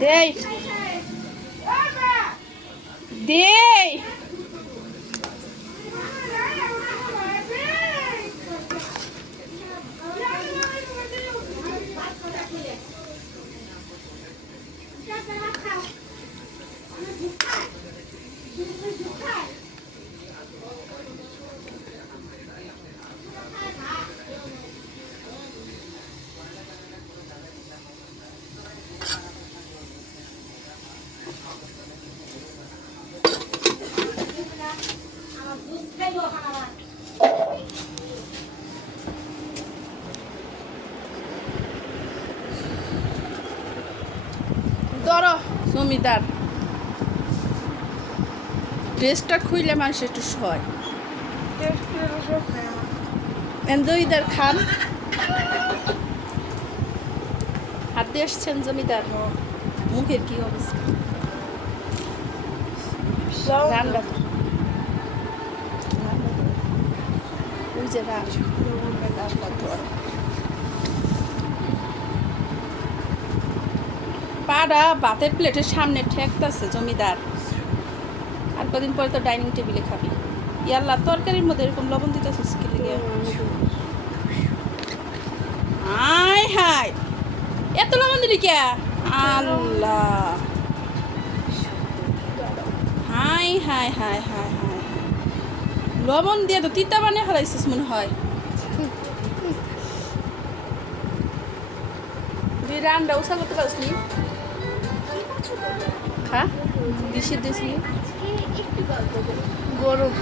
দেই দেই ধরো জমিদার ড্রেসটা খুইলে মানুষ একটু সয় জমিদার খান হাত দিয়ে এসছেন জমিদার মুখের কি অবস্থা রান্না ওই যে পাড়া ভাতের প্লেটের সামনে ঠেকতেছে জমিদার আর কদিন পরে তো ডাইনিং টেবিলে খাবি ইয়াল্লা তরকারির মধ্যে এরকম লবণ দিতেছিস কি লেগে হাই হাই এত লবণ দিলি কে আল্লাহ হাই হাই হাই হাই হাই লবণ দিয়ে তো তিতা বানিয়ে ফেলাইছিস মনে হয় তুই রান্না উষা করতে পারিসনি খা দিশে দিসনি গরম